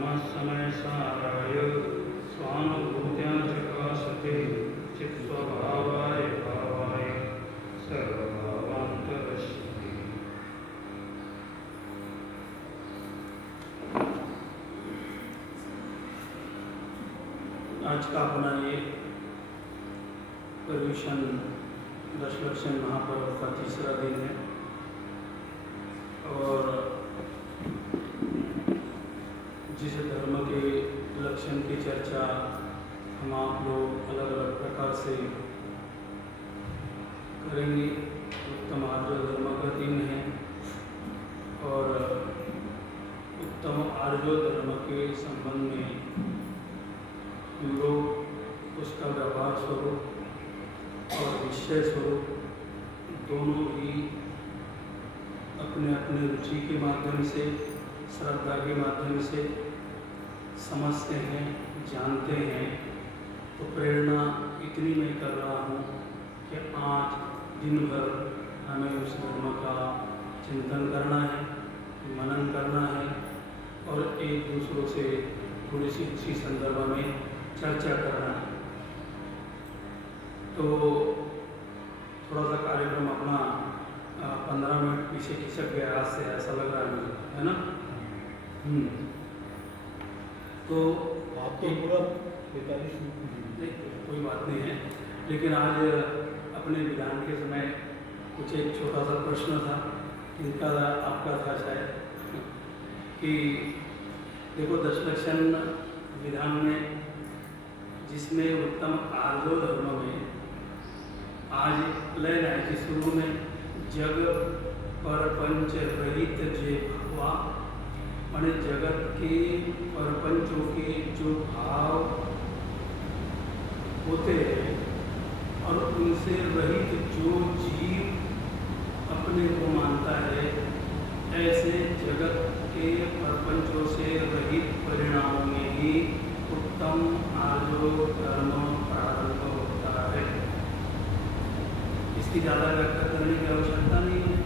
समय साराय स्वानुभूत्या चकाशते चित्स्वभावाय भावाय सर्वभावान्तरश्यते। आज का अपना ये पर्यूषण दशलक्षण महापर्व का तीसरा दिन है और जिस धर्म के लक्षण की चर्चा हम आप लोग अलग अलग प्रकार से करेंगे। उत्तम आर्य धर्म का दिन है और उत्तम आर्य धर्म के संबंध में हम लोग उसका व्यवहार स्वरूप और विषय स्वरूप दोनों ही अपने अपने रुचि के माध्यम से, श्रद्धा के माध्यम से समझते हैं, जानते हैं। तो प्रेरणा इतनी मैं कर रहा हूँ कि आज दिन भर हमें उस धर्म का चिंतन करना है, मनन करना है और एक दूसरों से थोड़ी सी उसी संदर्भ में चर्चा करना है। तो थोड़ा सा कार्यक्रम अपना 15 मिनट पीछे खिसक गया आज से, ऐसा लग रहा है मुझे, है ना? तो आपको पूरा 45 मिनट कोई बात नहीं है, लेकिन आज अपने विधान के समय कुछ एक छोटा सा प्रश्न था, इनका आपका था शायद, कि देखो दशलक्षण विधान में जिसमें उत्तम आर्य धर्म में आज लय है कि शुरू में जग परपंच रहित जे भगवा, माने जगत के परपंचों के जो भाव होते हैं और उनसे रहित जो जीव अपने को मानता है, ऐसे जगत के परपंचों से रहित परिणामों में ही उत्तम आर्य धर्म प्रारंभ होता है। इसकी ज़्यादा व्याख्या करने की आवश्यकता नहीं है।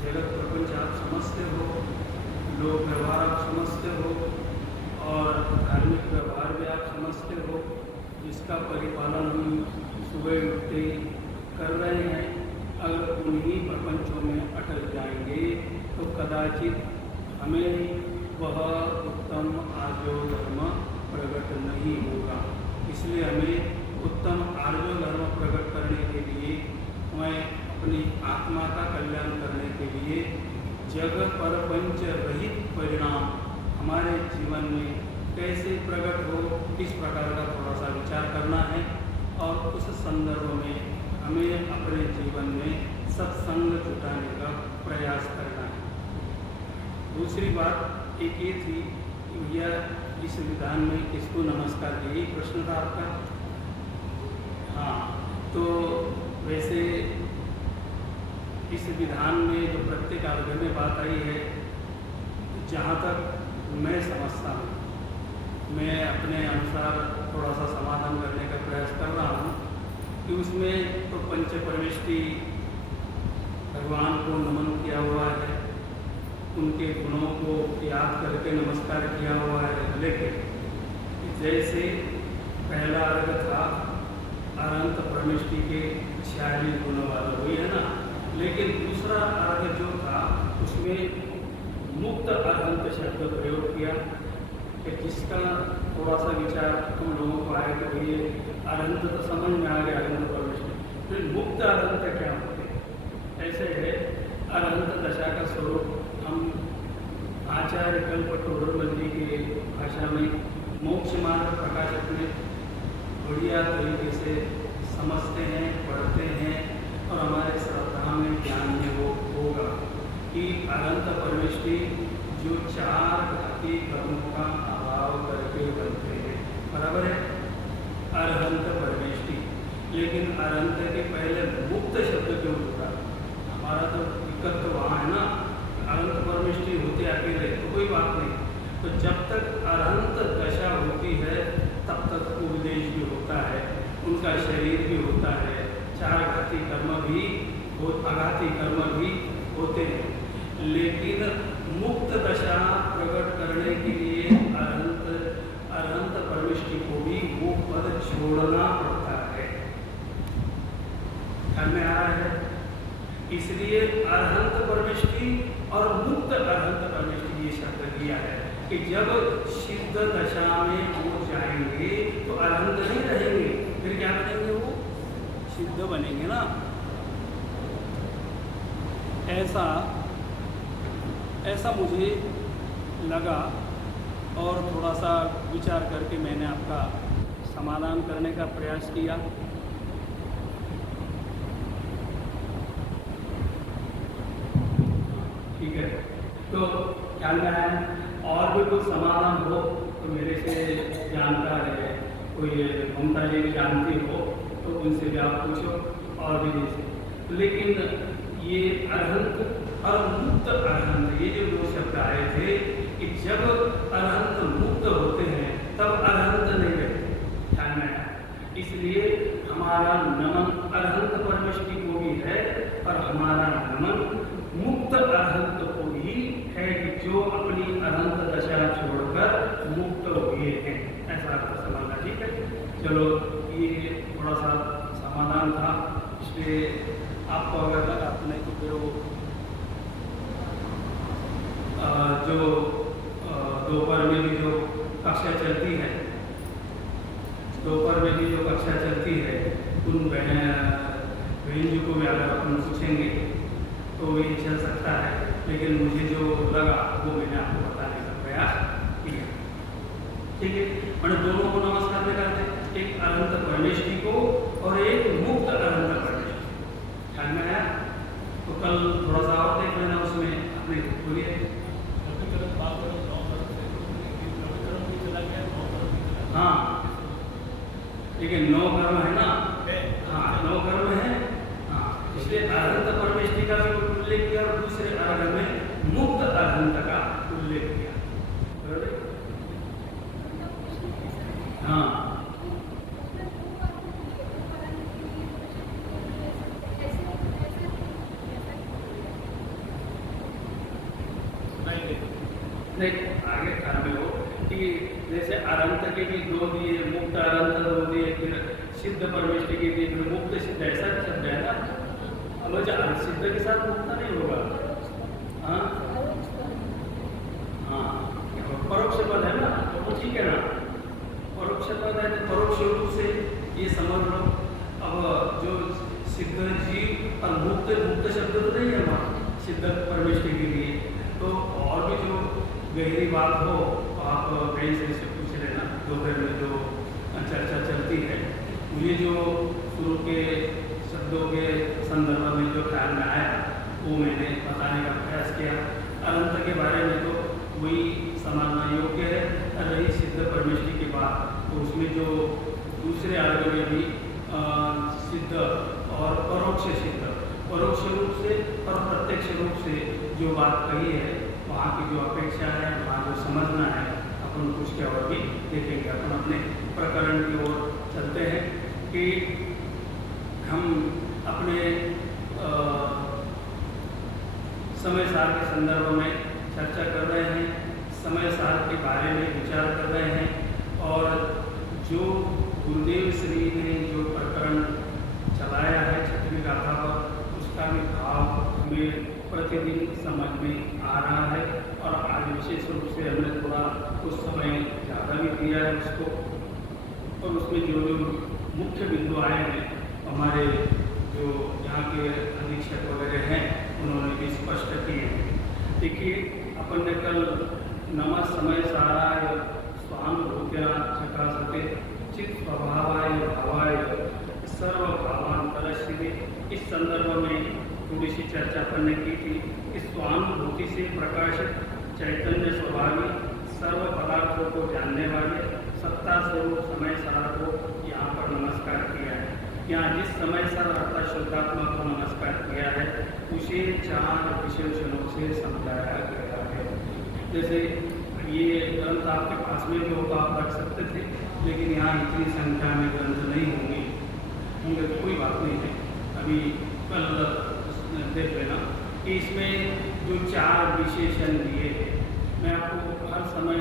जगत प्रपंच आप समझते हो, लोक व्यवहार आप समझते हो और धार्मिक व्यवहार भी आप समझते हो, जिसका परिपालन हम सुबह उठते कर रहे हैं। अगर उन्हीं प्रपंचों में अटल जाएंगे तो कदाचित हमें वह उत्तम आर्य धर्म प्रकट नहीं होगा। इसलिए हमें उत्तम आर्य धर्म प्रकट करने के लिए, हमें अपनी आत्मा का कल्याण करने के लिए जग परपंच रहित परिणाम हमारे जीवन में कैसे प्रकट हो, इस प्रकार का थोड़ा सा विचार करना है और उस संदर्भ में हमें अपने जीवन में सत्संग जुटाने का प्रयास करना है। दूसरी बात एक ये थी कि भैया इस विधान में किसको नमस्कार, यही प्रश्न था आपका। हाँ, तो वैसे इस विधान में जो प्रत्येक अर्घ्य में बात आई है, जहाँ तक मैं समझता हूँ, मैं अपने अनुसार थोड़ा सा समाधान करने का प्रयास कर रहा हूँ कि उसमें तो पंच परमेष्टि भगवान को नमन किया हुआ है, उनके गुणों को याद करके नमस्कार किया हुआ है। लेकिन जैसे पहला अर्घ था अनंत परमेष्टि के 46 गुणों वाला, वही है ना, लेकिन दूसरा अर्घ जो था उसमें मुक्त अनंत शब्द प्रयोग किया कि जिसका थोड़ा सा विचार हम लोगों को आया कि ये अनंत तो समझ में आ गया, अनंत परमेष्टि, फिर मुक्त अनंत क्या होते हैं? ऐसे है अनंत दशा का स्वरूप हम आचार्य कल्पतरोमल जी की भाषा में मोक्ष मार्ग प्रकाशक में बढ़िया तरीके से समझते हैं, पढ़ते हैं और हमारे श्रद्धा में ज्ञान में वो होगा कि अनंत परमेष्टि जो 4 घाती कर्मों का अभाव करके बनते हैं, बराबर है, अरहंत परमेष्टि। लेकिन अरहंत के पहले मुक्त शब्द क्यों होता? हमारा तो दिक्कत तो वहाँ है ना, अनंत परमेष्टि होते अकेले तो कोई बात नहीं, तो जब तक अनंत दशा होती है तब तक उपदेश भी होता है, उनका शरीर भी होता है, 4 घाती कर्म भी, अघाती कर्म भी होते हैं। लेकिन मुक्त दशा प्रकट करने के लिए अनंत परमिष्टि को भी वो पद छोड़ना पड़ता है। ध्यान में आ रहा है? इसलिए अरहंत परमिष्टि और मुक्त अरहंत परमिष्टि ये शब्द दिया है कि जब सिद्ध दशा में वो जाएंगे तो अरहंत नहीं रहेंगे, फिर क्या बनेंगे? वो सिद्ध बनेंगे ना। ऐसा मुझे लगा और थोड़ा सा विचार करके मैंने आपका समाधान करने का प्रयास किया। ठीक है, तो ख्याल में आया। और भी कोई समाधान हो तो मेरे से जानकार है, कोई ममता जी भी जानती हो तो उनसे भी आप पूछो और भी जैसे। लेकिन ये अरहंत और मुक्त अरहंत, ये जो दो शब्द आए थे कि जब अरहंत मुक्त होते हैं तब अरहंत नहीं रहते। ध्यान में आया? इसलिए हमारा नमन अरहंत परमिष्टि को भी है और हमारा नमन मुक्त अरहंत को भी है कि जो अपनी अरहंत दशा छोड़कर मुक्त हुए हैं। ऐसा आपको समझना ठीक है। चलो, ये थोड़ा सा समाधान था, इसलिए आपको अगर लगा तो नहीं तो फिर वो जो दोपहर में भी जो कक्षा चलती है, दोपहर में भी जो कक्षा चलती है उन बहन जी को भी अगर अपन पूछेंगे तो ये चल सकता है। लेकिन मुझे जो लगा वो मैंने आपको बताने का प्रयास किया। ठीक है, मैंने दोनों को नमस्कार में करते, एक अरहंत परमेष्टि को और एक मुक्त अरहंत परमेष्टि। ख्याल में आया? तो कल थोड़ा सा और देख लेना, उसमें अपने बोलिए। हाँ, लेकिन 9 कर्म है ना। हाँ, 9 कर्म है। हाँ, इसलिए अरहंत परमेष्टि का भी उल्लेख किया और दूसरे अर्घ में मुक्त अरहंत का उल्लेख किया। हाँ, नहीं आगे ख्याल में हो कि जैसे अरहंत के भी 2 दिए, मुक्त अरहंत 2 दिए, फिर सिद्ध परमेष्टि के दिए, फिर मुक्त सिद्ध, ऐसा शब्द है ना। अब सिद्ध के साथ मुक्त नहीं होगा। हाँ हाँ, परोक्ष पद है ना, तो ठीक है ना। परोक्ष पद है तो परोक्ष रूप से ये समझ लो। अब जो सिद्ध जीव और मुक्त शब्द तो नहीं है वहाँ सिद्ध परमेष्टि के लिए। तो और भी जो गहरी बात हो तो आप कहीं से पूछ लेना। दोपहर में जो चर्चा चलती है, मुझे जो शुरू के शब्दों के संदर्भ में जो ख्याल में आया वो मैंने बताने का प्रयास किया। अनंत के बारे में तो वही समझना योग्य है। रही सिद्ध परमेष्टि के बाद तो उसमें जो दूसरे अर्घ में भी सिद्ध और परोक्ष सिद्ध, परोक्ष रूप से और प्रत्यक्ष रूप से जो बात कही है, वहाँ की जो अपेक्षा है, वहाँ जो समझना है, अपन कुछ क्या और भी देखेंगे। अपन अपने प्रकरण की ओर चलते हैं कि हम अपने समय सार के संदर्भ में चर्चा कर रहे हैं, समय सार के बारे में विचार कर रहे हैं। और जो गुरुदेव श्री ने जो प्रकरण चलाया है छठवीं गाथा पर, उसका भी भाव हमें प्रतिदिन समझ में आ रहा है। और आज विशेष रूप से हमने थोड़ा कुछ समय ज़्यादा भी दिया है उसको, और उसमें जो मुख्य बिंदु आए हैं हमारे जो यहाँ के अधीक्षक वगैरह हैं उन्होंने भी स्पष्ट किए। देखिए, अपन ने कल नमः समय साराय स्वानुभूत्या चकासते चित स्वभावाय भावाय सर्वभावांतरश्री, इस संदर्भ में थोड़ी सी चर्चा अपन ने की थी। इस स्वानुभूति से प्रकाशित चैतन्य स्वभावी सर्व पदार्थों को जानने वाले सत्ता स्वरूप समय सार को यहाँ पर नमस्कार किया है। यहाँ जिस समय सार अर्थात शुद्धात्मा को नमस्कार किया है उसे 4 विशेषणों से समझाया गया है। जैसे ये ग्रंथ आपके पास में भी होगा, आप रख सकते थे, लेकिन यहाँ इतनी संख्या में ग्रंथ नहीं होंगे तो कोई बात नहीं है। अभी कल देख लेना कि इसमें जो 4 विशेषण दिए हैं, मैं आपको हर समय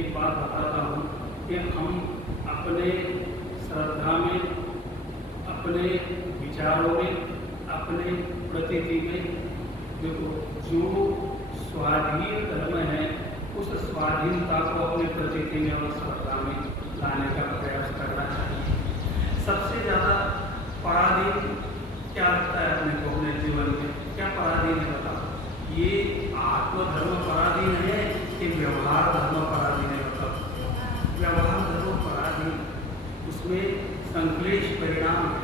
एक बात बताता हूँ कि हम अपने श्रद्धा में, अपने विचारों में, अपने प्रतीति में, देखो जो स्वाधीन धर्म है उस स्वाधीनता को अपने प्रतीति में और श्रद्धा में लाने का प्रयास करना चाहिए। सबसे ज़्यादा पराधीन क्या लगता है अपने को अपने जीवन में? क्या पराधीन है बताओ? ये आत्मधर्म पराधीन है कि व्यवहार धर्म पराधीन है? बताओ। व्यवहार धर्म पराधीन, उसमें संक्लेश परिणाम है,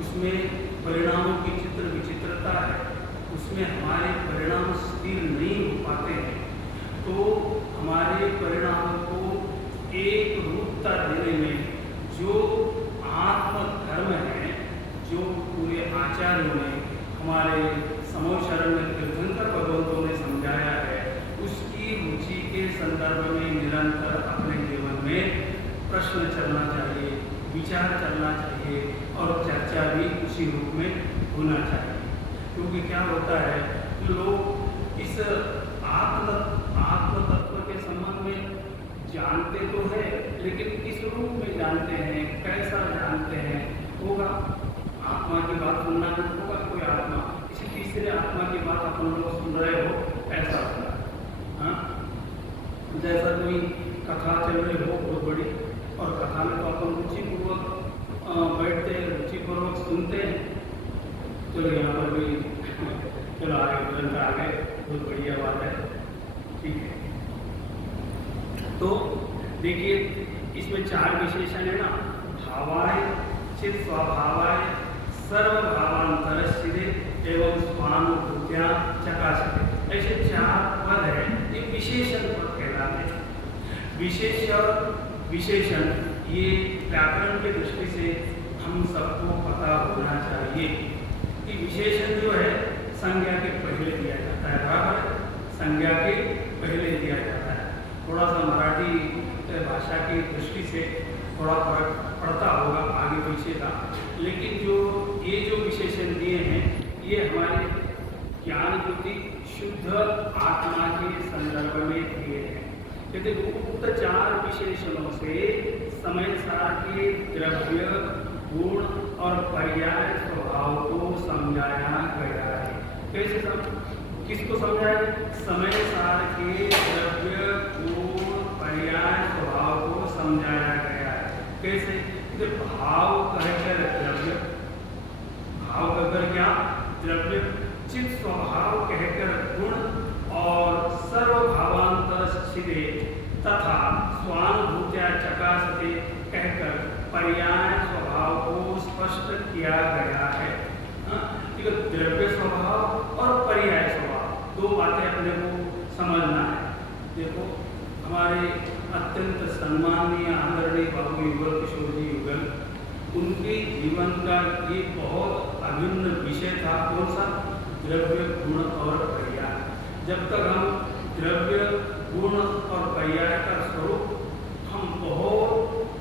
उसमें परिणामों की चित्र विचित्रता है, उसमें हमारे परिणाम स्थिर नहीं हो पाते हैं। तो हमारे परिणामों को एक रूपता देने में जो आत्मधर्म है, जो पूरे आचार्यों ने, हमारे समोशरण में तीर्थंकर भगवंतों ने समझाया है, उसकी रुचि के संदर्भ में निरंतर अपने जीवन में प्रश्न चलना चाहिए, विचार चलना चाहिए और चर्चा भी उसी रूप में होना चाहिए। क्योंकि क्या होता है, लोग इस आत्म तत्व के संबंध में जानते तो है, लेकिन किस रूप में जानते हैं, कैसा जानते हैं? होगा आत्मा की बात सुनना होगा, कोई आत्मा किसी तीसरे आत्मा की बात अपन लोग सुन रहे हो, ऐसा होगा। हाँ, जैसा कोई कथा चल रही हो बहुत बड़ी, और कथा में तो अपन रुचिपूर्वक बैठते हैं, रुचिपूर्वक सुनते हैं। चलो यहाँ पर भी चलो आगे तुरंत आगे, बहुत बढ़िया बात है, ठीक है। तो देखिए इसमें 4 विशेषण है ना, भावाय, चित स्वभावाय, सर्वभावांतरस्थिते एवं स्वानुभूत्या चकाशते, ऐसे 4 पद है, ये विशेषण पद कहलाते हैं। विशेष और विशेषण ये व्याकरण की दृष्टि से हम सबको पता होना चाहिए कि विशेषण जो है संज्ञा के पहले दिया जाता है, बराबर, संज्ञा के पहले दिया जाता है। थोड़ा सा मराठी भाषा की दृष्टि से थोड़ा फर्क पड़ता होगा आगे पीछे का, लेकिन जो ये जो विशेषण दिए हैं ये हमारे ज्ञान ज्योति शुद्ध आत्मा के संदर्भ में दिए हैं। कहते उक्त 4 विशेषणों से समय सार के द्रव्य, गुण और पर्याय स्वभाव को समझाया गया है। कैसे किसको समझाया? समय सार के द्रव्य, गुण, पर्याय स्वभाव को समझाया गया है। कैसे? भाव कहकर द्रव्य, भाव कहकर क्या? द्रव्य, चित स्वभाव कहकर गुण और सर्वभावांतरस्थिते तथा स्वानुभूत्या चकाशते कहकर पर्याय स्वभाव को स्पष्ट किया गया है। द्रव्य स्वभाव और पर्याय स्वभाव 2 बातें अपने को समझना है। देखो हमारे अत्यंत सम्माननीय आदरणीय बाबू युगल किशोर जी युगल, उनके जीवन का ये बहुत अभिन्न विषय था। कौन सा? द्रव्य, गुण और पर्याय। जब तक हम द्रव्य, गुण और पर्याय का स्वरूप हम बहुत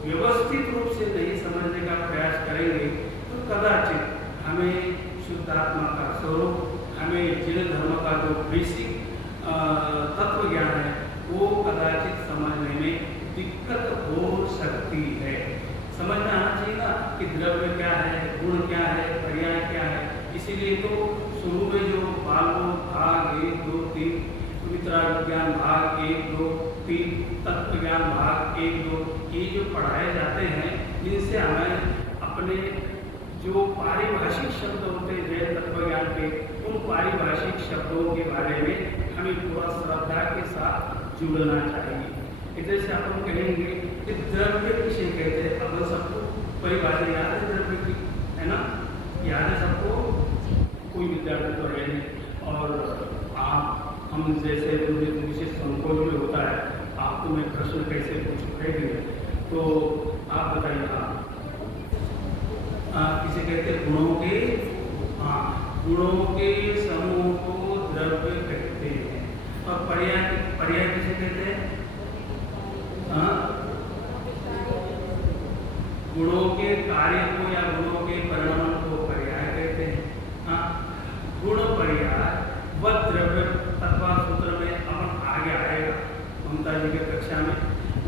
व्यवस्थित रूप से नहीं समझने का प्रयास करेंगे तो कदाचित हमें शुद्धात्मा का स्वरूप, हमें जिन धर्म का जो बेसिक तत्व ज्ञान है वो कदाचित समझने में दिक्कत हो सकती है। समझना आना चाहिए ना कि द्रव्य क्या है, गुण क्या है, पर्याय क्या है। इसीलिए तो शुरू में जो बालबोध भाग 1, 2, 3, वितरा विज्ञान भाग 1, 2, 3, तत्व ज्ञान भाग 1, 2 ये जो पढ़ाए जाते हैं, इनसे हमें अपने जो पारिभाषिक शब्द होते हैं तत्व ज्ञान के, उन पारिभाषिक शब्दों के बारे में हमें पूरा श्रद्धा के साथ जुड़ना चाहिए। जैसे आप लोग कहेंगे कि द्रव्य किसे कहते हैं, अब सबको परिभाषा याद है द्रव्य की, है ना? याद है सबको? कोई विद्यार्थी तो है नहीं। और आप हम जैसे विशेष संकोच में होता है, आपको मैं प्रश्न कैसे पूछूंगा, तो आप बताइए। किसे कहते हैं? गुणों के, गुणों के समूह को द्रव्य कहते हैं। और पर्याय किसे कहते हैं? गुणों के कार्य को या गुणों के परिणाम को पर्याय कहते हैं। गुण पर्याय व द्रव्य तत्व सूत्र में अपन आगे आएगा ममता जी की कक्षा में।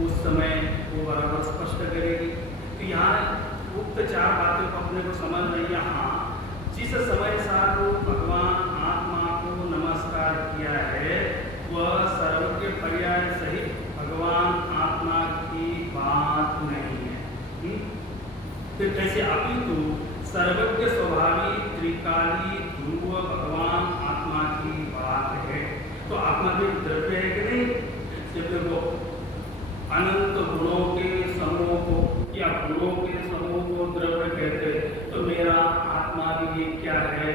उस समय वो बराबर स्पष्ट करेगी। तो यहाँ उक्त 4 बातों को अपने को समझ नहीं। यहाँ जिस समय सार्वभौम भगवान आत्मा को नमस्कार किया है वह सर्वज्ञ पर्याय सहित भगवान आत्मा की बात नहीं है। फिर कैसे? अपितु सर्वज्ञ स्वभावी त्रिकाली ध्रुव भगवान आत्मा की बात है। तो आत्मा भी द्रव्य है कि नहीं? जब देखो अनंत गुणों के समूह को या गुणों के समूह को द्रव्य कहते हैं, तो मेरा आत्मा भी क्या है?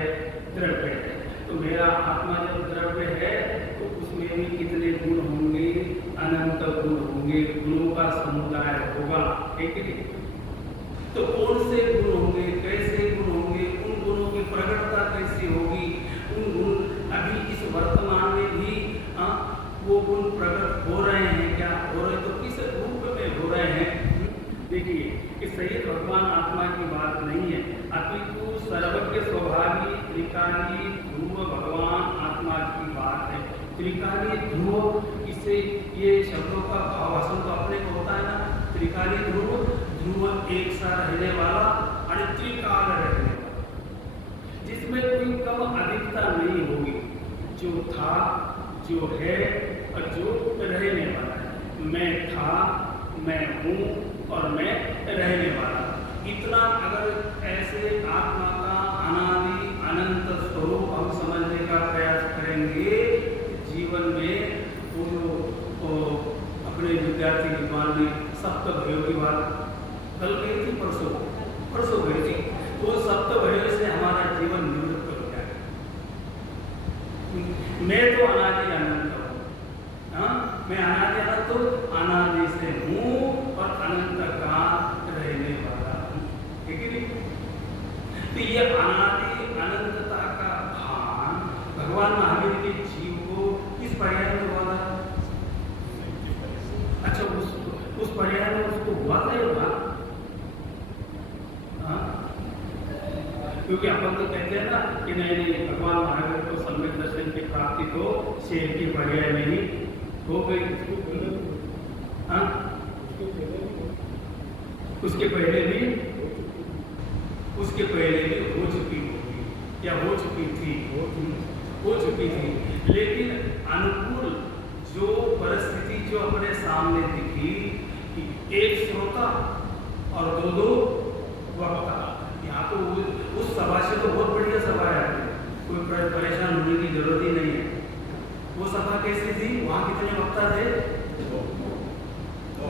द्रव्य है। तो मेरा आत्मा जब द्रव्य है तो उसमें भी कितने गुण होंगे? अनंत गुण होंगे, गुणों का समुदाय होगा, ठीक है? तो कौन से गुण होंगे, कैसे गुण होंगे, उन गुणों की प्रकटता कैसे होगी? उन गुण अभी इस वर्तमान में भी वो गुण प्रकट हो रहे हैं क्या? हो रहे तो किस रूप में हो रहे हैं? देखिए कि सही भगवान आत्मा की बात नहीं है, अपितु सर्वज्ञ स्वभावी त्रिकाली ध्रुव भगवान आत्मा की बात है। त्रिकाली ध्रुव, इससे ये शब्दों का भावासन तो अपने को होता है ना। त्रिकाली ध्रुव, ध्रुव एक सा रहने वाला और त्रिकाल रहने वाला, जिसमें कोई कम अधिकता नहीं होगी, जो था, जो है और जो रहने वाला है। मैं था, मैं हूँ और मैं रहने वाला। इतना अगर ऐसे आत्मा का अनादि अनंत स्वरूप हम समझने का प्रयास करेंगे, जीवन में वो अपने विद्यार्थी विद्वान ने सप्तभयों की बात कल गई थी, परसों गई थी। वो सप्तभयों से हमारा जीवन निवृत्त हो जाएगा। मैं तो अनादि अनंत हूँ, मैं अनादि अनंत तो अनादि से हूँ और अनंत का रहने वाला हूँ, ठीक है? तो ये अनादि अनंतता का भान भगवान महावीर के जीव को किस पर्याय में हुआ था? अच्छा, उस पर्याय में उसको हुआ था ये बात? क्योंकि अपन तो कहते हैं ना कि नहीं, भगवान महावीर को सम्यक दर्शन की प्राप्ति तो शेर की पर्याय में ही हो गई। उसके पहले भी हो चुकी होगी या हो चुकी थी, लेकिन अनुकूल जो परिस्थिति जो अपने सामने दिखी कि एक श्रोता और दो वक्ता, यहाँ तो उस सभा से तो बहुत बढ़िया सभा है, कोई परेशान होने की जरूरत ही नहीं है। वो सभा कैसी थी? वहाँ कितने वक्ता थे?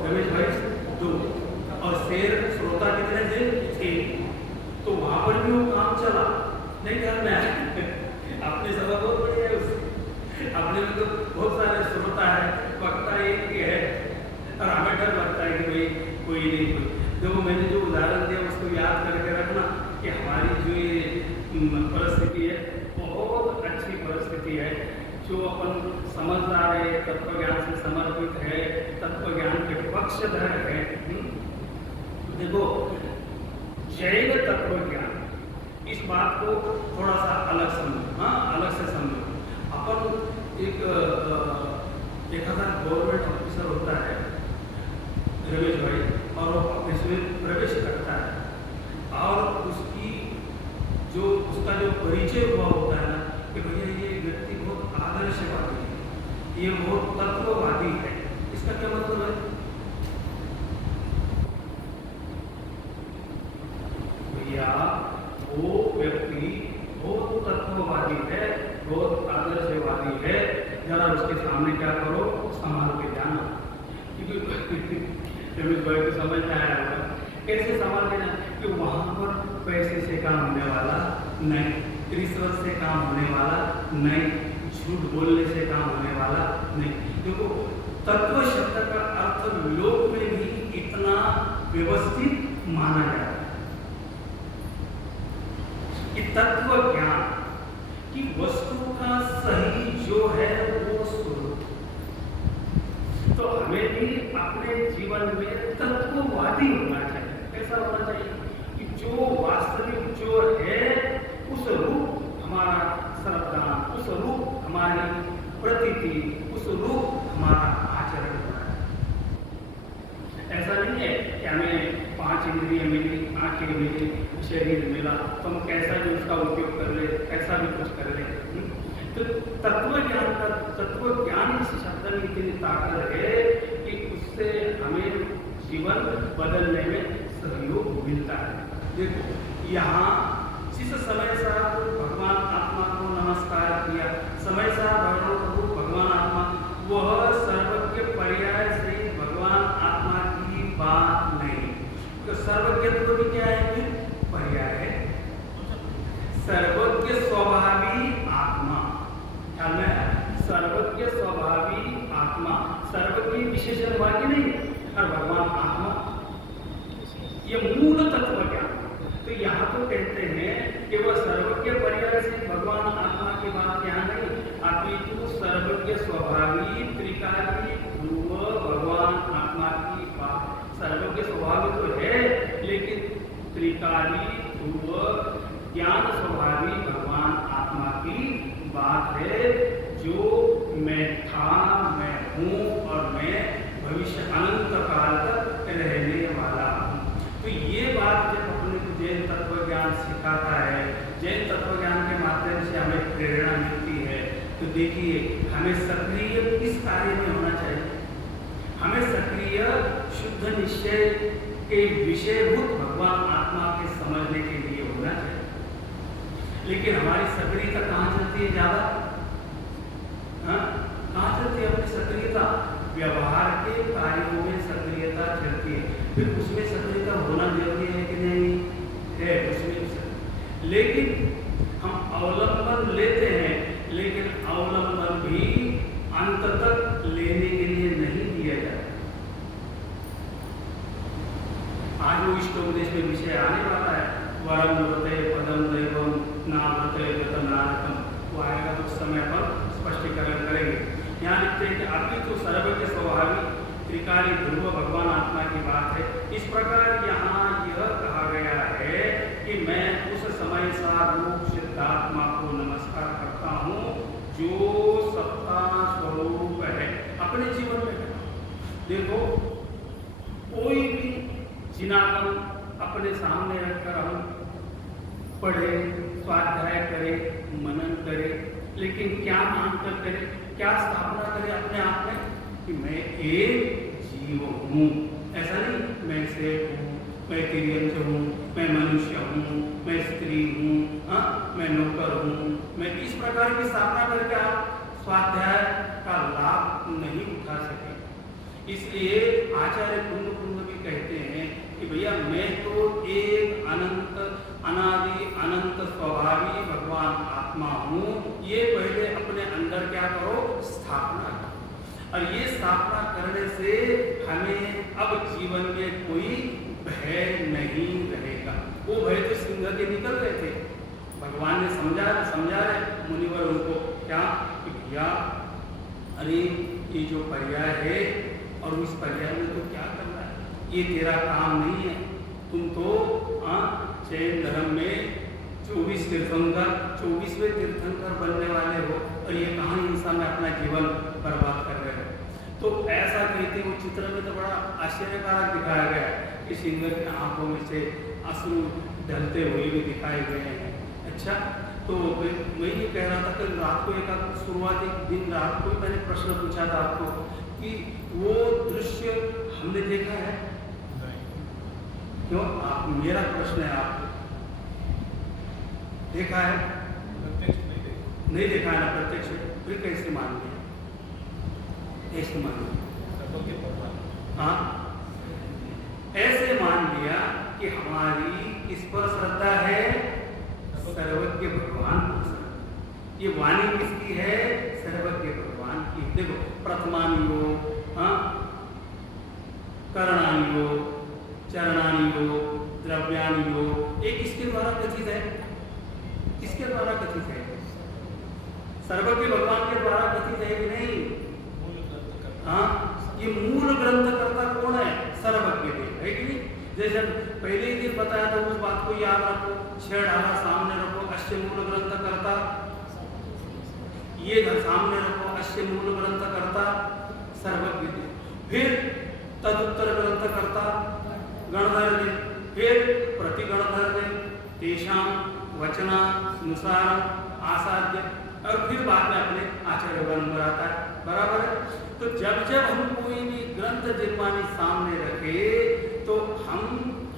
रमेश भाई 2, और शेर श्रोता कितने थे? 1। तो वहाँ पर भी वो काम चला नहीं? ख्याल में अपनी सभा बहुत बढ़िया है, अपने में तो बहुत सारे श्रोता है, वक्ता एक ही है, और हमें डर लगता है कि भाई कोई नहीं। देखो मैंने जो उदाहरण दिया उसको याद करके रखना कि हमारी जो ये परिस्थिति है बहुत अच्छी परिस्थिति है, जो अपन समझदार है, तत्व ज्ञान से समर्पित है, तत्व ज्ञान के पक्षधर है। देखो जैन तत्व ज्ञान, इस बात को थोड़ा सा अलग समझो, अलग से समझो। अपन एक गवर्नमेंट ऑफिसर होता है रमेश भाई, और वो ऑफिस में प्रवेश करता है और उसका जो परिचय हुआ होता है ना कि भैया ये व्यक्ति बहुत आदर्शवादी है, ये बहुत तत्ववादी है। इसका क्या मतलब है? भैया वो व्यक्ति बहुत तत्ववादी है, बहुत आदर्शवादी है, जरा उसके सामने क्या करो, संभाल के जाना। क्योंकि रमेश भाई को समझ में आया होगा कैसे संभाल के जाना कि वहाँ पर पैसे से काम होने वाला नहीं, रिश्वत से काम होने वाला नहीं, झूठ बोलने से काम होने वाला नहीं। देखो तत्व शब्द का अर्थ लोक में भी इतना व्यवस्थित माना जाता है कि तत्व ज्ञान की वस्तु का सही जो है वो स्वरूप। तो हमें भी अपने जीवन में तत्ववादी होना चाहिए। कैसा होना चाहिए कि जो वास्तविक जो है उस रूप हमारा श्रद्धा, उस रूप हमारी प्रतीति, उस रूप हमारा आचरण होना चाहिए। के लिए शरीर मिला तो हम कैसा भी उसका उपयोग कर ले, कैसा भी कुछ कर ले। तो तत्व ज्ञान इस शब्द में इतनी ताकत है कि उससे हमें जीवन बदलने में सहयोग मिलता है। देखो यहाँ जिस समय साहब भगवान आत्मा को नमस्कार किया, समय साहब भगवान आत्मा, वह सर्वज्ञ पर्याय से भगवान आत्मा की बात नहीं। तो सर्वज्ञत्व भी क्या है? फिर पर्याय है। सर्वज्ञ स्वभावी आत्मा, ख्याल में, सर्वज्ञ स्वभावी आत्मा, सर्वज्ञ विशेषण वाक्य नहीं, और भगवान आत्मा ये मूल तत्व ज्ञान। तो यहाँ तो कहते हैं कि वह सर्वज्ञ पर्याय से भगवान आत्मा की बात यहाँ नहीं, अपितु सर्वज्ञ स्वभावी त्रिकाली ध्रुव भगवान आत्मा की बात। सर्वज्ञ स्वभावी तो है, लेकिन त्रिकाली ध्रुव ज्ञान स्वभावी भगवान आत्मा की बात है, जो मैं था, मैं हूँ और मैं भविष्य अनंत काल तक रहने वाला हूँ। तो ये बात जब अपने को जैन तत्व ज्ञान सिखाता है, जैन तत्व ज्ञान के माध्यम से हमें प्रेरणा मिलती है, तो देखिए हमें सक्रिय किस कार्य में होना चाहिए? हमें सक्रिय शुद्ध निश्चय के विषयभूत भगवान आत्मा के समझने के लिए होना चाहिए। लेकिन हमारी सक्रियता कहाँ चलती है ज्यादा? कहाँ चलती है अपनी सक्रियता? व्यवहार के कार्यों में सक्रियता चलती है। फिर उसमें सक्रियता होना जरूरी है कि नहीं है? उसमें, लेकिन हम अवलंबन लेते हैं, लेकिन अवलंबन भी अंत तक लेने के लिए नहीं दिया जाता। आज वो इष्टोपदेश में विषय आने वाला है, वरम व्रते पदम दैवम नाव्रते गतनारकम, वो आएगा तो उस समय पर स्पष्टीकरण करेंगे। यहाँ लिखते हैं कि अभी तो सर्वज्ञ स्वभावी त्रिकाली ध्रुव भगवान आत्मा की बात है। इस प्रकार यहाँ यह कहा गया है कि मैं उस समय सारूप सिद्धात्मा को नमस्कार करता हूँ जो सत्ता स्वरूप है अपने जीवन में। देखो कोई भी जिनागम अपने सामने रखकर हम पढ़े, स्वाध्याय करें, मनन करें, लेकिन क्या मानकर करें, क्या स्थापना करें अपने आप में कि मैं एक जीव हूँ। ऐसा नहीं मैं सेठ हूँ, मैं तिर्यंच हूँ, मैं मनुष्य हूँ, मैं स्त्री हूँ, मैं नौकर हूँ। मैं इस प्रकार की स्थापना करके आप स्वाध्याय का लाभ नहीं उठा सके। इसलिए आचार्य कुंद भी कहते हैं कि भैया मैं तो एक अनंत अनादि अनंत स्वभावी भगवान आत्मा हूँ। ये पहले अपने अंदर क्या करो? स्थापना करो। और ये स्थापना करने से हमें अब जीवन में कोई भय नहीं रहेगा। वो भय तो सिंह के निकल गए थे। भगवान ने समझा रहे मुनिवर उनको क्या कि भैया अरे ये जो पर्याय है और उस पर्याय में तो क्या करना है, ये तेरा काम नहीं है। तुम तो जैन धर्म में 24वें तीर्थंकर बनने वाले हो और ये कहाँ हिंसा में अपना जीवन बर्बाद कर रहे हो। तो ऐसा कहते वो चित्र में तो बड़ा आश्चर्यकारक दिखाया गया है कि सिंह की आंखों में से आंसू ढलते हुए भी दिखाए गए हैं। अच्छा, तो मैं ये कह रहा था कि रात को एक शुरुआती दिन रात को मैंने प्रश्न पूछा था आपको कि वो दृश्य हमने देखा है क्यों? आप मेरा प्रश्न है, आपको देखा है? नहीं देखा है ना प्रत्यक्ष, फिर कैसे मान लिया? कैसे मान लिया? हाँ, ऐसे मान लिया कि हमारी किस पर श्रद्धा है? सर्वज्ञ भगवान को। ये वाणी किसकी है? सर्वज्ञ भगवान की। देखो प्रथमानि योग, करणानि योग, चरणानि योग, द्रव्यानि योग, ये किसके द्वारा कथित है? किसके द्वारा कथित है? सर्वज्ञ भगवान के द्वारा कथित है कि नहीं? हाँ, ये मूल ग्रंथकर्ता कौन है? सर्वज्ञ देव है कि नहीं? जैसे पहले ही दिन बताया था, उस बात को याद रखो, 6 ढाला सामने रखो, अश्य मूल ग्रंथकर्ता, ये सामने रखो, अश्य मूल ग्रंथकर्ता सर्वज्ञ देव। फिर तदुत्तर ग्रंथकर्ता गणधर देव, फिर प्रतिगणधर्मे तेषां वचनानुसार आसाध्य, और फिर बाद में अपने आचार्य का नंबर आता है, बराबर है। तो जब जब हम कोई भी ग्रंथ निर्माणी सामने रखे तो हम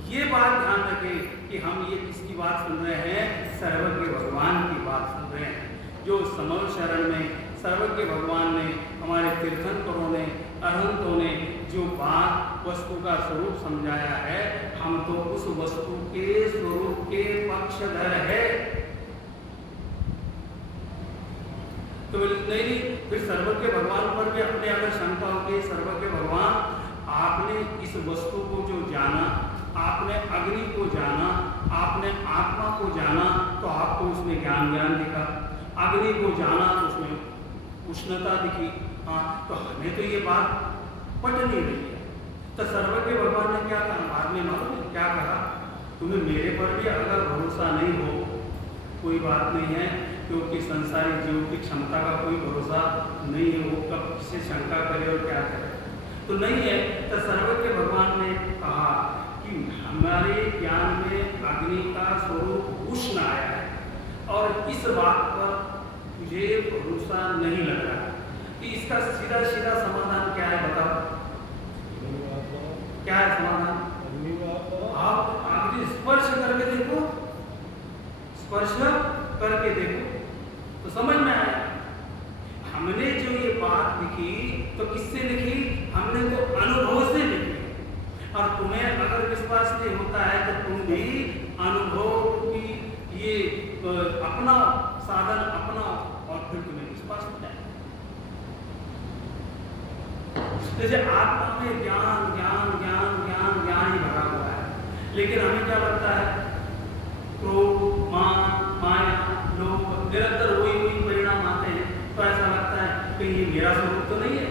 ये बात ध्यान रखें कि हम ये किसकी बात सुन रहे हैं, सर्वज्ञ भगवान की बात सुन रहे हैं। जो समल शरण में सर्वज्ञ भगवान ने, हमारे तीर्थंकरों ने, अरहंतों ने जो बात वस्तु का स्वरूप समझाया है, हम तो उस वस्तु के स्वरूप के पक्षधर है। तो नहीं, फिर सर्वज्ञ भगवान पर भी अपने अगर शंका होगी, सर्वज्ञ भगवान आपने इस वस्तु को जो जाना, आपने अग्नि को जाना, आपने आत्मा को जाना, तो आपको उसमें ज्ञान दिखा, अग्नि को जाना तो उसमें उष्णता दिखी, हाँ, तो हमें तो ये बात पट नहीं रही है। तो सर्वज्ञ भगवान ने क्या कहा बाद में, मालूम है क्या कहा, तुम्हें मेरे पर भी अगर भरोसा नहीं हो कोई बात नहीं है, क्योंकि संसारी जीव की क्षमता का कोई भरोसा नहीं है, वो कब किसे शंका करे और क्या करे, तो नहीं है। तो सर्वज्ञ भगवान ने कहा कि हमारे ज्ञान में अग्नि का स्वरूप उष्ण आया है, और इस बात पर मुझे भरोसा नहीं लग रहा कि इसका सीधा सीधा समाधान क्या है, बताओ क्या है समाधान। आप अग्नि स्पर्श करके देखो, स्पर्श करके देखो तो समझ में आया। हमने जो ये बात लिखी तो किससे लिखी, हमने तो अनुभव से लिखी, और तुम्हें अगर विश्वास नहीं होता है तो तुम भी अनुभव की ये अपना साधन अपना, और फिर तुम्हें विश्वास हो जाए। जैसे आत्मा में ज्ञान ज्ञान ज्ञान ज्ञान ज्ञान ही भरा हुआ है, लेकिन हमें क्या लगता है, क्रोध, मान, माया, लोभ, निरंतर वही परिणाम आते हैं, तो ऐसा लगता है कि ये मेरा स्वरूप तो नहीं है।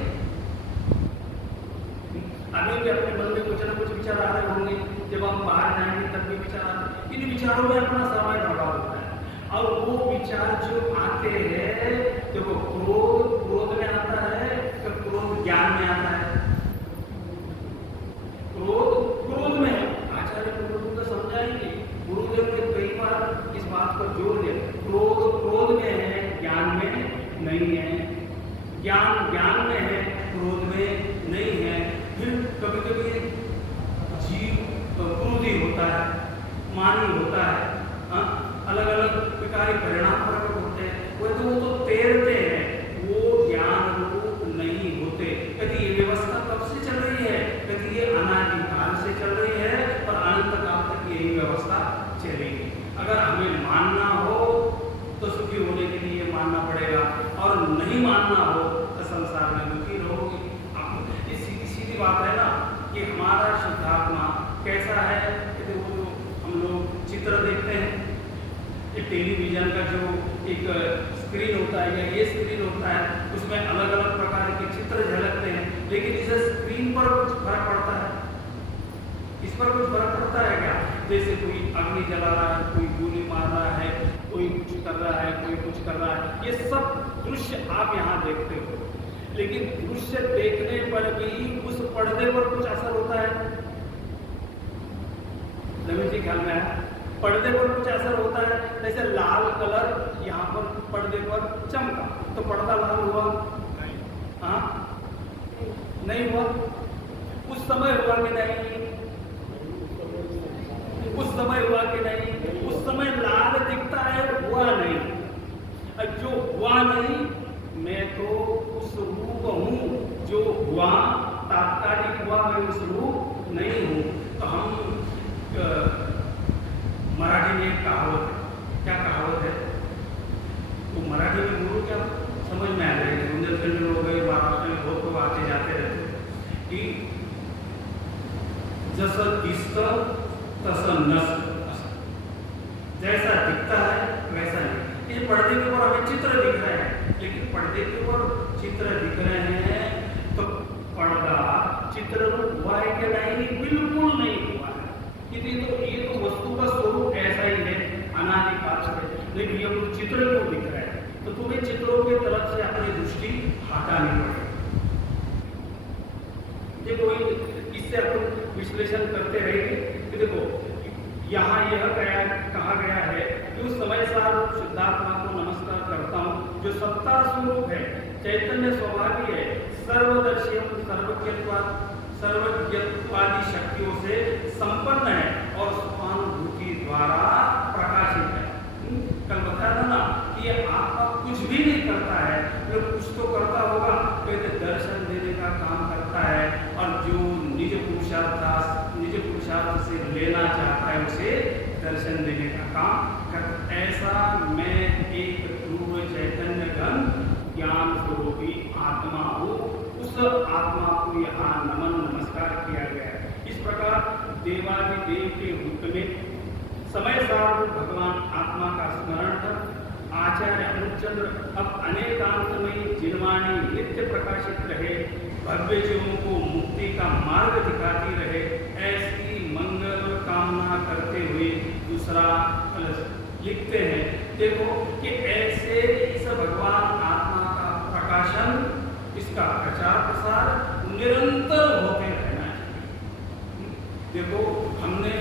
अभी भी अपने मन में कुछ ना कुछ विचार आ रहे होंगे, जब हम बाहर जाएंगे तब भी विचार आते हैं। इन विचारों में अपना समय भरा होता है, और वो विचार जो आते हैं, देखो क्रोध में आता है तो क्रोध ज्ञान में आता है, क्रोध में है। आचार्य गुरुदेव को समझाएंगे, गुरुदेव ने कई बार इस बात पर जोर दिया, क्रोध में है, ज्ञान में नहीं है, ज्ञान में है, क्रोध में नहीं है। फिर कभी कभी जीव क्रोधी होता है, मानी होता है, अलग अलग प्रकार के परिणाम प्रकट होते हैं, वो तो तैरते हैं, वो ज्ञान रूप नहीं होते। कभी ये व्यवस्था कब से चल रही है, कभी ये अनादि काल से चल रही है, और अनंत काल तक यही व्यवस्था चलेगी। अगर हमें मानना हो तो सुखी होने के लिए मानना पड़ेगा, और नहीं मानना हो तो संसार में दुखी रहोगे। सीधी बात है ना कि हमारा शुद्धात्मा कैसा है, कि वो जो हम लोग चित्र देखते हैं, ये टेलीविजन का जो एक स्क्रीन होता है या ये स्क्रीन होता है, उसमें अलग अलग प्रकार के चित्र झलकते हैं, लेकिन इस स्क्रीन पर कुछ फर्क पड़ता है, इस पर कुछ फर्क पड़ता है क्या। जैसे कोई अग्नि जला रहा है, कोई गोली मार रहा है, कोई कुछ कर रहा है, कोई कुछ कर रहा है, ये सब दृश्य आप यहाँ देखते हो, लेकिन दृश्य देखने पर भी उस पर्दे पर कुछ असर होता है। रमेश जी ख्याल में है, पर्दे पर कुछ असर होता है। जैसे लाल कलर यहाँ पर पर्दे पर चमका तो पर्दा लाल हुआ, हाँ नहीं हुआ, उस समय हुआ कि नहीं, उस समय हुआ कि नहीं, उस समय लाल दिखता है, हुआ नहीं। और जो हुआ नहीं, मैं तो उस रूप हूँ, जो हुआ तात्कालिक हुआ, मैं उस रूप नहीं हूँ। तो हम मराठी में एक कहावत है, क्या कहावत है, तो मराठी में गुरु क्या समझ में आ जाएगी, बुंदेलखंड में हो गए, महाराष्ट्र में बहुत लोग आते जाते रहते कि जसं दिसतं तसं नसतं, जैसा दिखता है वैसा नहीं। ये पर्दे के ऊपर हमें चित्र दिख रहे हैं, लेकिन पर्दे के ऊपर चित्र दिख रहे हैं तो पर्दा चित्र रूप हुआ है कि नहीं, बिल्कुल नहीं हुआ है। ये तो वस्तु का स्वरूप ऐसा ही है अनादिकाल से, लेकिन ये चित्र क्यों दिख रहा है, तो तुम्हें चित्रों की तरफ से अपनी दृष्टि हटानी पड़ेगी। देखो इससे अपन विश्लेषण करते रहेंगे कि देखो यहाँ यह कहा गया है कि उस समय सार शुद्धात्मा को नमस्कार करता हूँ जो सत्ता स्वरूप है, चैतन्य स्वभावी है, सर्वदर्शी सर्वज्ञत्वादी शक्तियों से संपन्न है और स्वानुभूति द्वारा प्रकाशित है। कल बताया था ना कि ये आत्मा कुछ भी नहीं करता है, जो कुछ तो करता होगा, कहते दर्शन देने का काम करता है और जो निज पुरुषार्थ से लेना चाहता है उसे दर्शन देने का काम करता। ऐसा मैं एक ध्रुव चैतन्य घन ज्ञान स्वरूपी आत्मा हूँ। उस आत्मा को यहाँ नमन नमस्कार किया गया है। इस प्रकार देवादिदेव के रूप में समय सार भगवान आत्मा का स्मरण कर आचार्य अनुचंद्र अब अनेकांतमयी जिनवाणी नित्य प्रकाशित रहे, भव्य जीवों को मुक्ति का मार्ग दिखाती रहे, ऐसी मंगल कामना करते हुए दूसरा लिखते हैं। देखो कि ऐसे इस भगवान आत्मा का प्रकाशन, इसका प्रचार प्रसार निरंतर होते रहना चाहिए। देखो हमने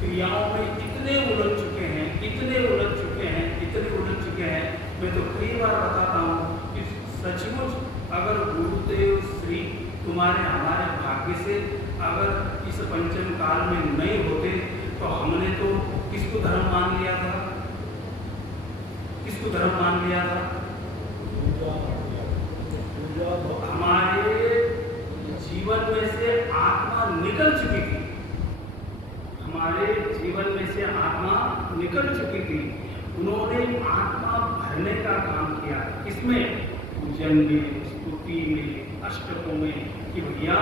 क्रियाओं में इतने उलझ चुके हैं, मैं तो कई बार बताता हूँ कि सचमुच अगर गुरुदेव श्री तुम्हारे हमारे भाग्य से अगर इस पंचम काल में नहीं होते तो हमने तो किसको धर्म मान लिया था? हमारे जीवन में से आत्मा निकल चुकी थी, उन्होंने आत्मा भरने का काम किया। किसमें? पूजन में, स्तुति में, अष्टकों में, कि भैया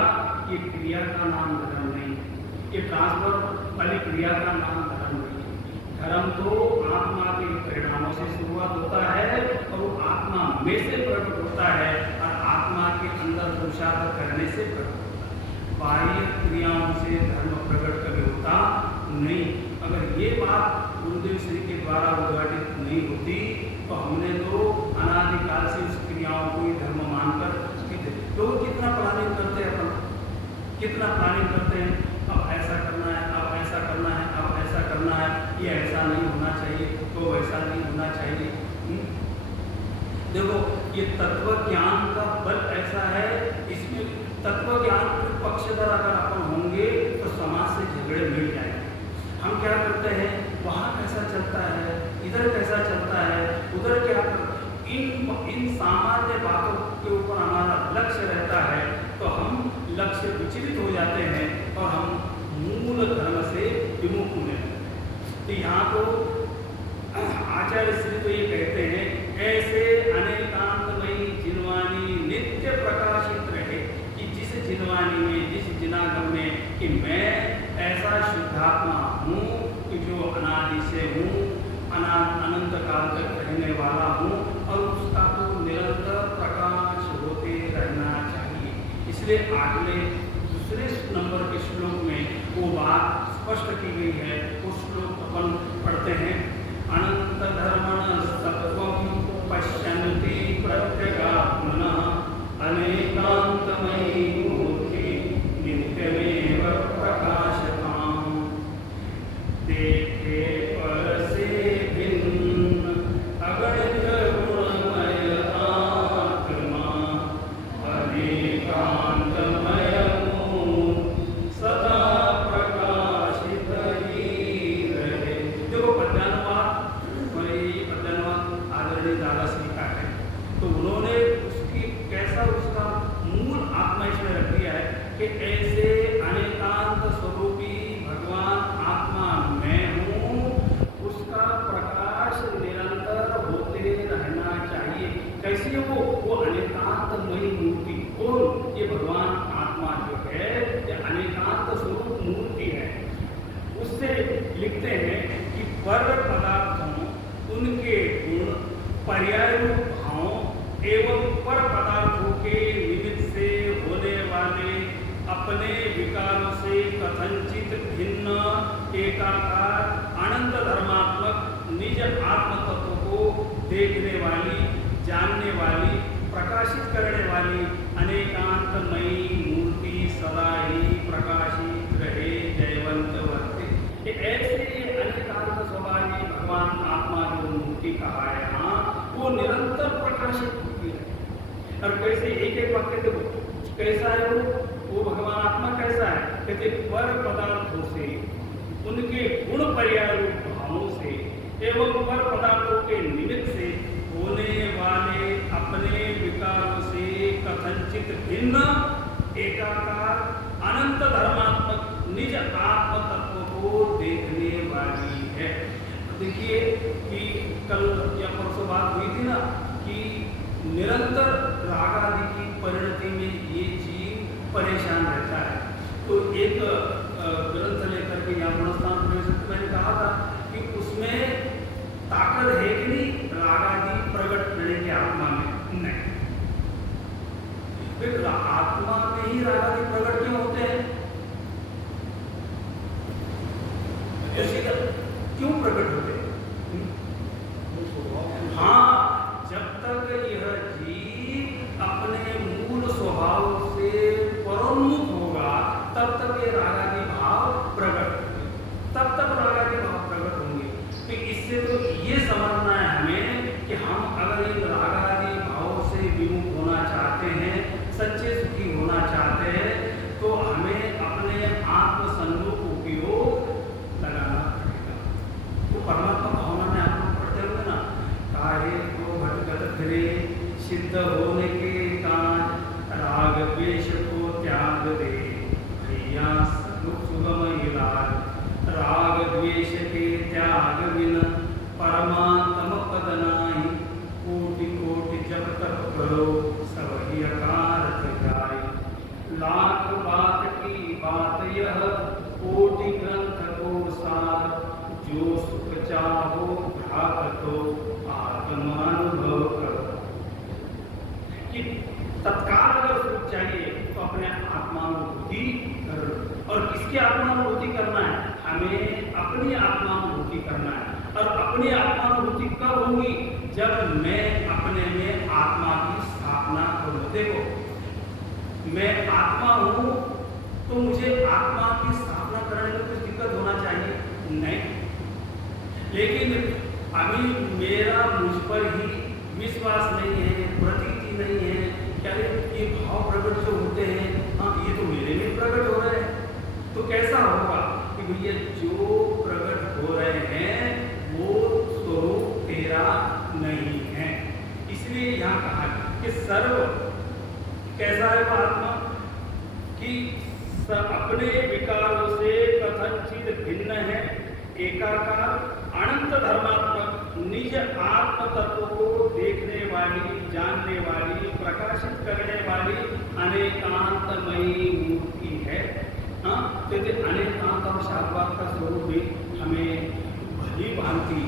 ये क्रिया का नाम धर्म नहीं, ये ट्रांसफर वाली क्रिया का नाम धर्म नहीं। धर्म तो आत्मा के परिणामों से शुरुआत होता है और वो आत्मा में से प्रकट होता है और आत्मा के अंदर पुरुषार्थ करने से प्रकट होता है। बाह्य क्रियाओं से धर्म प्रकट कभी होता नहीं। अगर ये बात गुरुदेव श्री के द्वारा उद्घाटित नहीं होती तो हमने तो अनादिकाल से उस क्रियाओं को ही धर्म मानकर लोग कितना प्लानिंग करते हैं, अब ऐसा करना है, अब ऐसा करना है, अब ऐसा करना है, ये ऐसा नहीं होना चाहिए, तो वैसा नहीं होना चाहिए। देखो ये तत्व ज्ञान का बल ऐसा है, इसमें तत्व ज्ञान के पक्षधर अगर अपन होंगे तो समाज से झगड़े मिल जाएंगे। हम क्या करते हैं, वहाँ कैसा चलता है, इधर कैसा चलता है, उधर क्या इन सामान्य बातों के ऊपर हमारा लक्ष्य रहता है तो हम लक्ष्य विचलित हो जाते हैं और हम मूल धर्म से विमुख होने लगते हैं। तो यहाँ तो आचार्य श्री तो ये कहते हैं, ऐसे अनेकांतमयी जिनवाणी नित्य प्रकाशित रहे, कि जिस जिनवाणी में, जिस जिनागम में कि मैं ऐसा शुद्धात्मा हूँ कि जो अनादि से हूँ, अनंत काल तक रहने वाला हूँ और उसका तो निरंतर प्रकाश होते रहना चाहिए। इसलिए अगले दूसरे नंबर के श्लोक में वो बात स्पष्ट की गई है। वो श्लोक अपन पढ़ते हैं। अनंत धर्मण सत्वं पश्यन्ति प्रत्यगात्मनः अनेकांतमयी मूर्ति नित्यमेव प्रकाशताम्। देखे पर से भिन्न अगणित गुणमय आत्मा अनेकांतमय सदा प्रकाशित ही रहे। देखो पद्यानुवाद आदरणीय दादा श्री का है, तो उन्होंने उसकी कैसा उसका मूल आत्मा इसमें रख दिया है कि ऐसे अनेकांत स्वरूपी भगवान आत्मा मैं हूँ, उसका प्रकाश निरंतर होते रहना चाहिए। कैसी है वो अनेकांतमयी मूर्ति। कौन? ये भगवान आत्मा जो है ये अनेकांत स्वरूप मूर्ति है। उससे लिखते हैं कि पर पदार्थों उनके गुण पर्याय रूप भाव एवं पर पदार्थों के निमित्त से होने वाले अपने विकारों से कथनचित भिन्न एकाकार अनंत धर्मात्मक निज आत्म तत्व को देखने वाली, जानने वाली, प्रकाशित करने वाली अनेकांतमयी मूर्ति सदा ही प्रकाशित रहे, जयवंत वर्ते। ऐसे निरंतर प्रकाशित होती है। और कैसे एक एक वाक्य देखो, कैसा है वो भगवान आत्मा कैसा है, कहते पर पदार्थों से, उनके गुण पर्याय रूप भावों से एवं पर पदार्थों के निमित्त से होने वाले अपने विकारों से कथनचित भिन्न एकाकार अनंत धर्मात्मक निज आत्म तत्व को देखने वाली है। देखिए कि कल या परसों बात हुई थी ना कि निरंतर राग आदि की परिणति में ये जीव परेशान रहता है। तो एक ग्रंथ लेकर के यहाँ गुणस्थान मैंने कहा था कि उसमें ताकत है कि नहीं राग आदि प्रकट करने की आत्मा में? नहीं। फिर आत्मा में ही राग आदि प्रकट क्यों होते हैं? क्यों प्रकट होते हैं? हाँ, जब तक यह जीव अपने मूल स्वभाव से परोन्मुख होगा तब तक ये रागादि भाव प्रकट होंगे, तब तक रागादि भाव प्रकट होंगे। तो इससे तो ये समझना है हमें कि हम अगर इन रागादि भाव से विमुख होना चाहते हैं, सच्चे सुखी होना चाहते हैं, तो हमें अपने आत्म संरूप उपयोग लगाना पड़ेगा। तो परमात्मा भावना में आप लोग पढ़ते होंगे ना, काहे को भटकत फिरे सिद्ध होने के काज राग द्वेष को त्याग दे भैया सुगम इलाज राग द्वेष के त्याग बिन परमात्म पद नाही कोटि कोटि जब तक करो सब ही अकारत जाए लाख बात की बात यह कोटि ग्रंथ को सार जो सुख चाहो भ्रातो आत्मानुभव करो। कि तत्काल अगर सुख चाहिए तो अपने आत्मानुभूति करो। और किसकी आत्मानुभूति करना है? हमें अपनी आत्मानुभूति करना है। और अपनी आत्मानुभूति कब होगी? जब मैं अपने में आत्मा की स्थापना करूं। देखो, मैं आत्मा हूं तो मुझे आत्मा की स्थापना करने में कुछ दिक्कत होना चाहिए? नहीं। लेकिन अभी मेरा मुझ पर ही विश्वास नहीं है, प्रतीति नहीं है, क्या ये भाव प्रकट जो होते हैं, हाँ ये तो मेरे में प्रकट हो रहे हैं। तो कैसा होगा कि भैया जो प्रकट हो रहे हैं वो स्वरूप तेरा नहीं है। इसलिए यहाँ कहा कि सर्व कैसा है वो आत्मा कि अपने विकारों से कथनचित भिन्न है, एकाकार अनंत धर्मात्मक निज आत्म तत्व को देखने वाली, जानने वाली, प्रकाशित करने वाली अनेकांतमयी मूर्ति है। हाँ, तो अनेकांत और शाश्वत का स्वरूप भी हमें भली भांति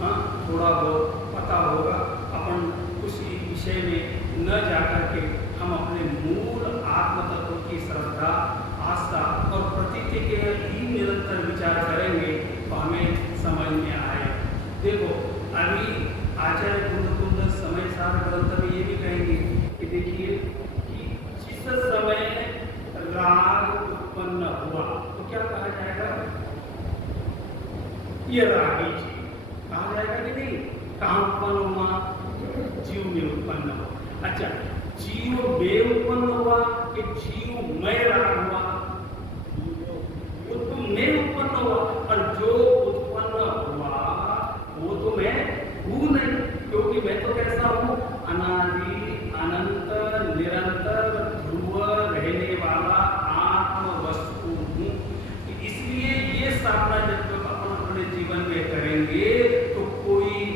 थोड़ा बहुत पता होगा। अपन उसी विषय में न जाकर के हम अपने मूल आत्म तत्व की श्रद्धा, आस्था और प्रतीति के ही निरंतर विचार करेंगे तो हमें समझ में आए। देखो, अभी आचार्य कुंद समय सार ग्रंथ में ये भी कहेंगे कि देखिए कि जिस समय राग उत्पन्न हुआ तो क्या कहा जाएगा? ये रागी जीव कहा जाएगा कि नहीं? कहाँ उत्पन्न हुआ? जीव में उत्पन्न हुआ। अच्छा, जीव में उत्पन्न हुआ कि जीव में राग हुआ? में उत्पन्न हुआ। और जो उत्पन्न हुआ वो तो मैं हूँ नहीं, क्योंकि मैं तो कैसा हूँ? अनादि अनंत निरंतर ध्रुव रहने वाला आत्म वस्तु हूँ। इसलिए ये स्थापना जब तक अपन अपने जीवन में करेंगे